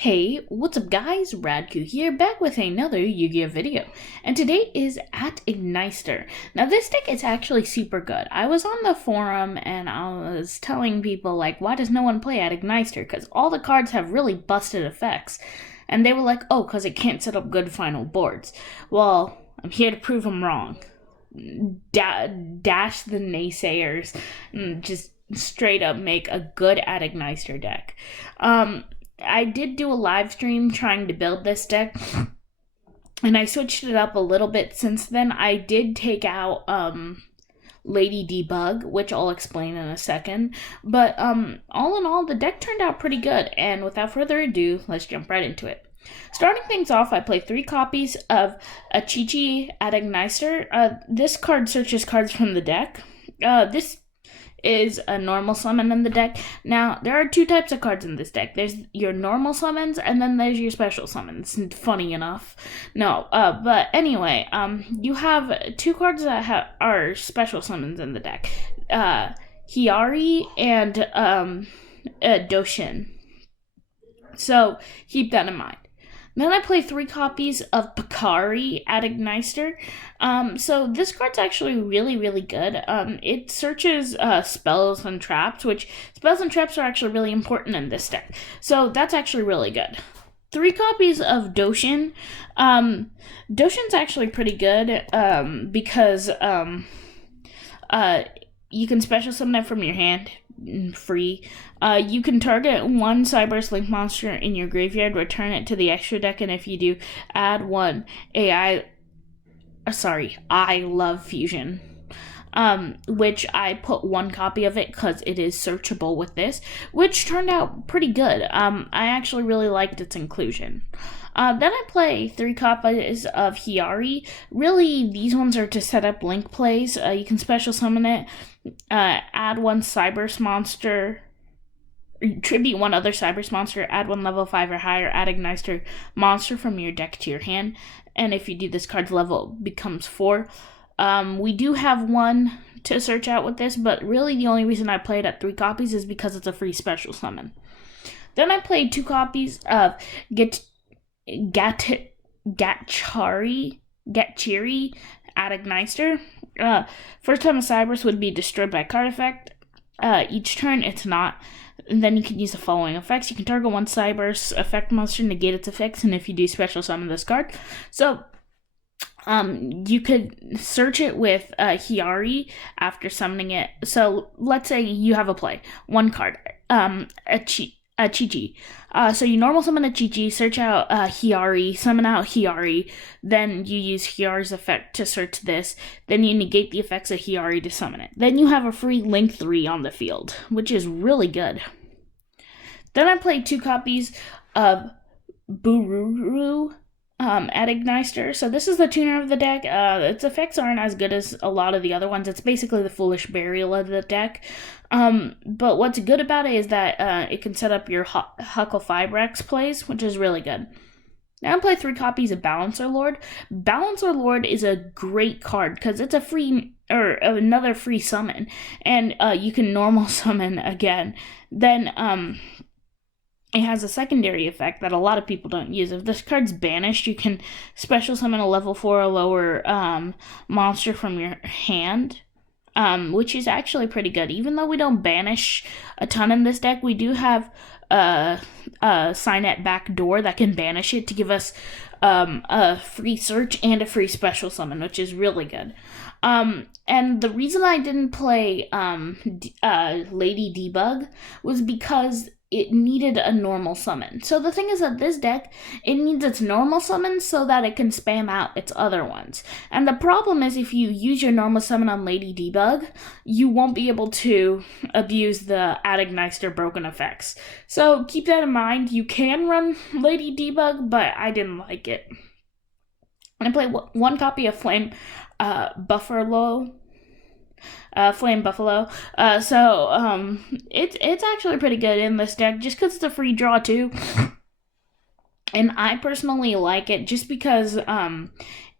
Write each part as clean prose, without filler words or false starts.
Hey, what's up guys? Radku here, back with another Yu-Gi-Oh video. And today is at Ignister. Now this deck is actually super good. I was on the forum and I was telling people like, why does no one play at Ignister? Because all the cards have really busted effects. And they were like, oh, because it can't set up good final boards. Well, I'm here to prove them wrong. Dash the naysayers and just straight up make a good at Ignister deck. I did do a live stream trying to build this deck, and I switched it up a little bit since then. I did take out Lady Debug, which I'll explain in a second, but all in all, the deck turned out pretty good, and without further ado, let's jump right into it. Starting things off, I play 3 copies of a Chi-Chi at Ignister. This card searches cards from the deck. This is a normal summon in the deck. Now, there are 2 types of cards in this deck. There's your normal summons, and then there's your special summons. Funny enough. No, but anyway, you have 2 cards that are special summons in the deck. Hiyari and Doshin. So, keep that in mind. Then I play 3 copies of Picari at Ignister. So this card's actually really, really good. It searches spells and traps, which spells and traps are actually really important in this deck. So that's actually really good. 3 copies of Doshin. Doshin's actually pretty good because you can special summon it from your hand. Free. You can target 1 Cyberse Link monster in your graveyard, return it to the extra deck, and if you do, add 1 I Love Fusion. Which I put 1 copy of it because it is searchable with this, which turned out pretty good. I actually really liked its inclusion. Then I play 3 copies of Hiyari. Really, these ones are to set up link plays. You can special summon it, add 1 Cyberse monster, tribute 1 other Cyberse monster, add 1 level 5 or higher at Ignister monster from your deck to your hand, and if you do, this card's level becomes 4. We do have 1 to search out with this, but really the only reason I played at 3 copies is because it's a free special summon. Then I played 2 copies of Gatchiri at Ignister. First time a Cyberse would be destroyed by card effect. Each turn it's not. And then you can use the following effects. You can target 1 Cyberse effect monster, negate its effects, and if you do, special summon this card. So you could search it with Hiyari after summoning it. So let's say you have a play. 1 card. A Chi-Chi. So you normal summon a Chi-Chi, search out Hiyari, summon out Hiyari, then you use Hiyari's effect to search this, then you negate the effects of Hiyari to summon it. Then you have a free Link 3 on the field, which is really good. Then I played 2 copies of Bururu at Ignister. So this is the tuner of the deck. Its effects aren't as good as a lot of the other ones. It's basically the Foolish Burial of the deck. But what's good about it is that it can set up your Huckle Fibrex plays, which is really good. Now I play 3 copies of Balancer Lord. Balancer Lord is a great card because it's a free, or another free summon, and you can normal summon again. Then it has a secondary effect that a lot of people don't use. If this card's banished, you can special summon a level 4 or lower monster from your hand, which is actually pretty good. Even though we don't banish a ton in this deck, we do have a Signet backdoor that can banish it to give us a free search and a free special summon, which is really good. And the reason I didn't play Lady Debug was because it needed a normal summon. So the thing is that this deck, it needs its normal summon so that it can spam out its other ones. And the problem is if you use your normal summon on Lady Debug, you won't be able to abuse the at Ignister broken effects. So keep that in mind. You can run Lady Debug, but I didn't like it. And I played 1 copy of Flame Buffalo. It's actually pretty good in this deck just because it's a free draw too, and I personally like it just because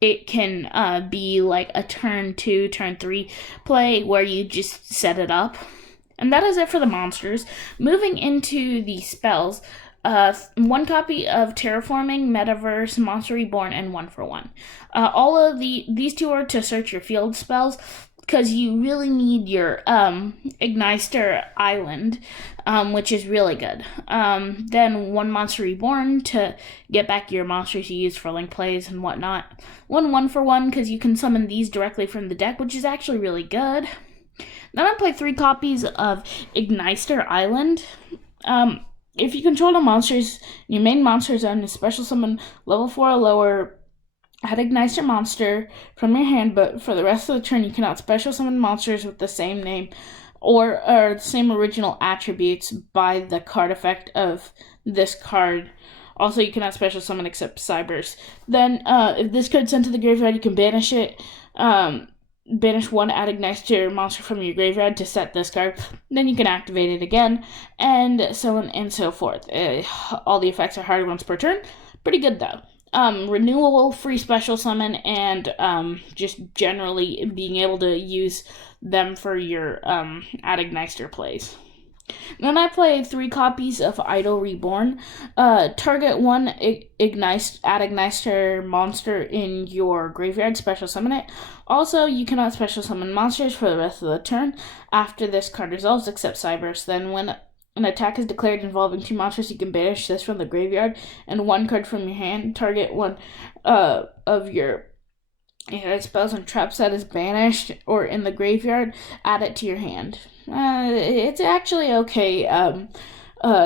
it can be like a turn 2, turn 3 play where you just set it up. And that is it for the monsters. Moving into the spells, one copy of Terraforming, Metaverse, Monster Reborn, and 1-for-1. All of these two are to search your field spells, because you really need your Ignister Island, which is really good. Then one Monster Reborn to get back your monsters you use for link plays and whatnot. 1-for-1 because you can summon these directly from the deck, which is actually really good. Then I play 3 copies of Ignister Island. If you control the monsters, your main monster zone is special summon level 4 or lower. Add Ignister monster from your hand, but for the rest of the turn, you cannot special summon monsters with the same name or the same original attributes by the card effect of this card. Also, you cannot special summon except Cyberse. Then, if this card's sent to the graveyard, you can banish it. Banish one Add Ignister monster from your graveyard to set this card. Then you can activate it again, and so on and so forth. All the effects are hard once per turn. Pretty good, though. Renewal, free special summon, and just generally being able to use them for your Add Ignister plays. Then I play 3 copies of Idol Reborn. Target one Add Ignister monster in your graveyard, special summon it. Also, you cannot special summon monsters for the rest of the turn after this card resolves, except Cyberse. Then when an attack is declared involving 2 monsters, you can banish this from the graveyard and 1 card from your hand. Target one of your spells and traps that is banished or in the graveyard, add it to your hand. It's actually okay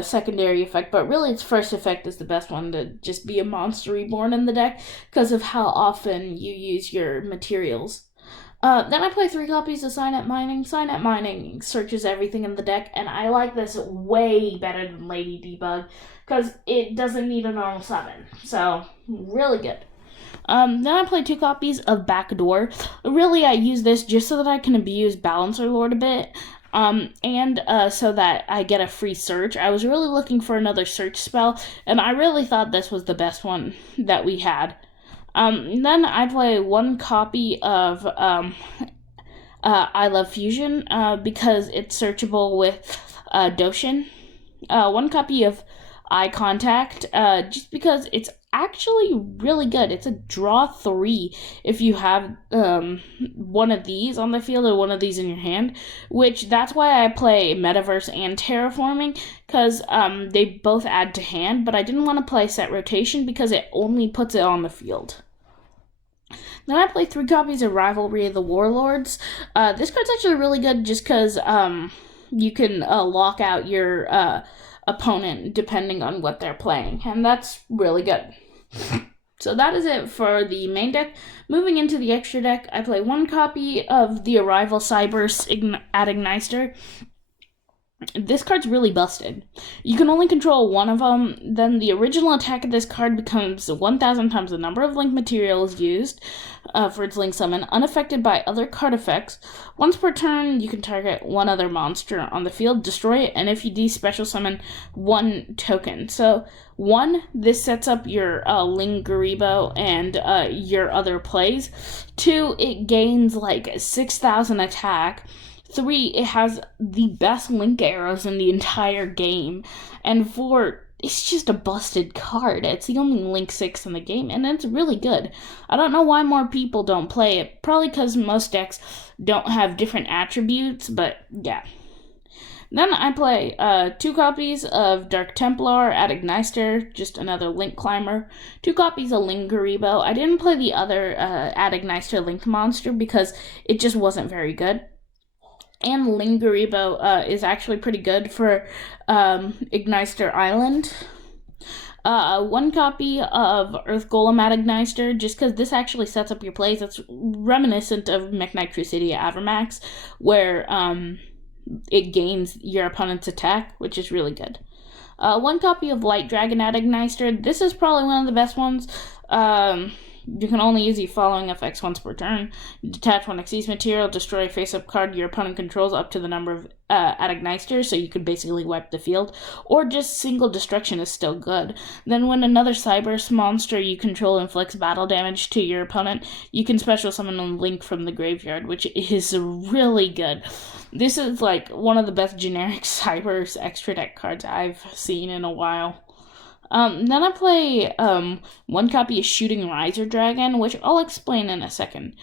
secondary effect, but really its first effect is the best one, to just be a Monster Reborn in the deck because of how often you use your materials. Then I play 3 copies of Signet Mining. Signet Mining searches everything in the deck, and I like this way better than Lady Debug because it doesn't need a normal summon. So, really good. Then I play 2 copies of Backdoor. Really, I use this just so that I can abuse Balancer Lord a bit, and so that I get a free search. I was really looking for another search spell, and I really thought this was the best one that we had. Then I play 1 copy of I Love Fusion because it's searchable with Doshin. 1 copy of Eye Contact just because it's actually really good. It's a draw 3 if you have one of these on the field or one of these in your hand, which that's why I play Metaverse and Terraforming, because they both add to hand, but I didn't want to play Set Rotation because it only puts it on the field. Then I play 3 copies of Rivalry of the Warlords. This card's actually really good just because you can lock out your opponent depending on what they're playing, and that's really good. So that is it for the main deck. Moving into the extra deck, I play 1 copy of the Arrival Cyberse Add Ignister. This card's really busted. You can only control 1 of them, then the original attack of this card becomes 1,000 times the number of link materials used for its link summon, unaffected by other card effects. Once per turn, you can target 1 other monster on the field, destroy it, and if you de-special summon 1 token. So, 1, this sets up your Ling Garibo and your other plays. 2, it gains like 6,000 attack. 3, it has the best link arrows in the entire game. And 4, it's just a busted card. It's the only link 6 in the game, and it's really good. I don't know why more people don't play it. Probably because most decks don't have different attributes, but yeah. Then I play 2 copies of Dark Templar, Add Ignister, just another link climber. 2 copies of Ling Garibo. I didn't play the other Add Ignister link monster because it just wasn't very good. And Ling Garibo is actually pretty good for Ignister Island. 1 copy of Earth Golem Add Ignister, just because this actually sets up your plays. It's reminiscent of Mekk-Knight Crusadia Avermax, where it gains your opponent's attack, which is really good. 1 copy of Light Dragon Add Ignister. This is probably one of the best ones. You can only use the following effects once per turn. Detach 1 Xyz material, destroy a face-up card your opponent controls up to the number of Add Ignister, so you could basically wipe the field. Or just single destruction is still good. Then when another Cyberse monster you control inflicts battle damage to your opponent, you can special summon a link from the graveyard, which is really good. This is like one of the best generic Cyberse extra deck cards I've seen in a while. Then I play one copy of Shooting Riser Dragon, which I'll explain in a second.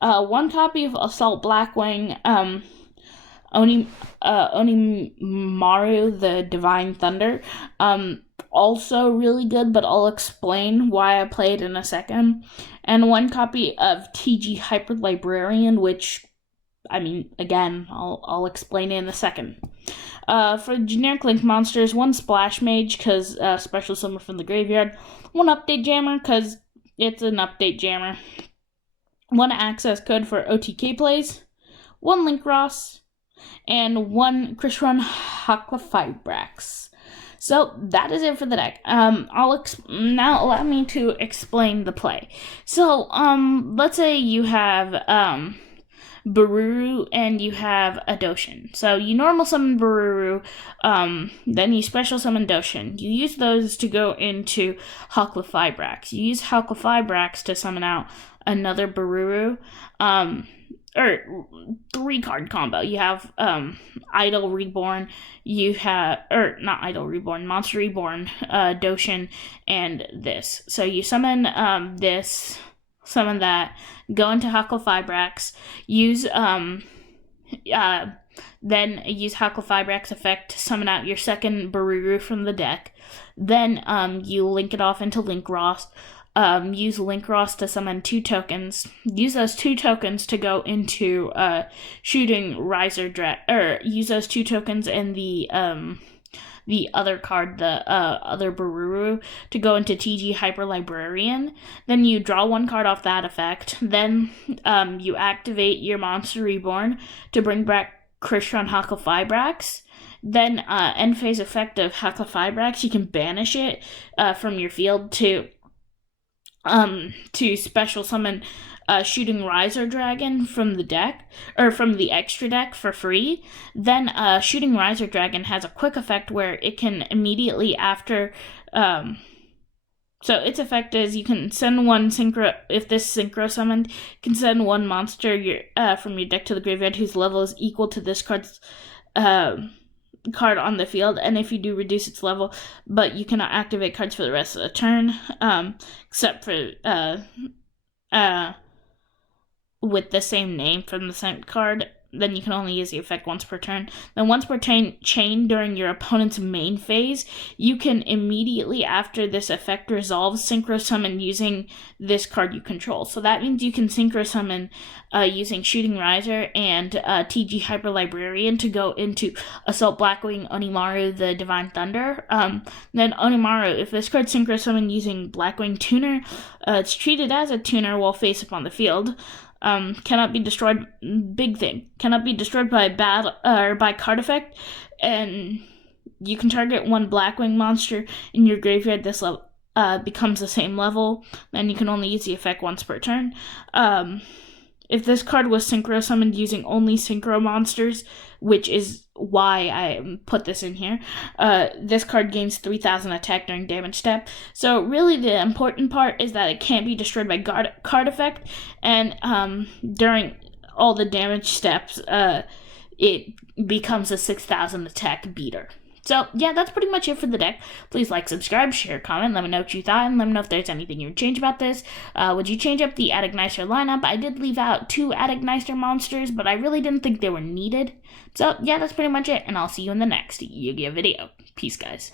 One copy of Assault Blackwing, Onimaru the Divine Thunder. Also really good, but I'll explain why I played in a second. And one copy of TG Hyper Librarian, which, I mean, again, I'll explain it in a second. For generic Link monsters, one Splash Mage, because special summon from the graveyard. One Update Jammer, because it's an update jammer. One access code for OTK plays. One Link Ross. And one Krishron Haklafibrax. So that is it for the deck. Now allow me to explain the play. So, let's say you have, Bururu and you have a Doshin. So you normal summon Bururu, then you special summon Doshin. You use those to go into Haklafibrax. You use Haklafibrax to summon out another Bururu, or 3-card combo. You have Idol Reborn, you have, or not Idol Reborn, Monster Reborn, Doshin, and this. So you summon this, summon that, go into Haklafibrax, use then use Haklafibrax effect to summon out your second Bururu from the deck. Then you link it off into Link Ross. Use Link Ross to summon 2 tokens. Use those 2 tokens to go into Shooting Riser or use those 2 tokens in the other card, the other Bururu, to go into TG Hyper Librarian. Then you draw 1 card off that effect. Then you activate your Monster Reborn to bring back Krishron Haklafibrax. Then end phase effect of Haklafibrax, you can banish it from your field to special summon Shooting Riser Dragon from the deck, or from the extra deck for free. Then Shooting Riser Dragon has a quick effect where it can immediately after, so its effect is you can send one synchro, if this synchro summoned, you can send one monster from your deck to the graveyard whose level is equal to this card's card on the field, and if you do, reduce its level, but you cannot activate cards for the rest of the turn, except for with the same name from the sent card. Then you can only use the effect once per turn. Then once per chain during your opponent's main phase, you can immediately after this effect resolves synchro summon using this card you control. So that means you can synchro summon using Shooting Riser and TG Hyper Librarian to go into Assault Blackwing Onimaru the Divine Thunder. Then Onimaru, if this card synchro summon using Blackwing Tuner, it's treated as a tuner while face up on the field. Cannot be destroyed. Big thing. Cannot be destroyed by by card effect, and you can target 1 Blackwing monster in your graveyard. This level becomes the same level. Then you can only use the effect once per turn. If this card was synchro summoned using only synchro monsters, which is why I put this in here, this card gains 3,000 attack during damage step. So really the important part is that it can't be destroyed by card effect, and during all the damage steps, it becomes a 6,000 attack beater. So, yeah, that's pretty much it for the deck. Please like, subscribe, share, comment, let me know what you thought, and let me know if there's anything you would change about this. Would you change up the Adagnister lineup? I did leave out 2 Adagnister monsters, but I really didn't think they were needed. So, yeah, that's pretty much it, and I'll see you in the next Yu-Gi-Oh! Video. Peace, guys.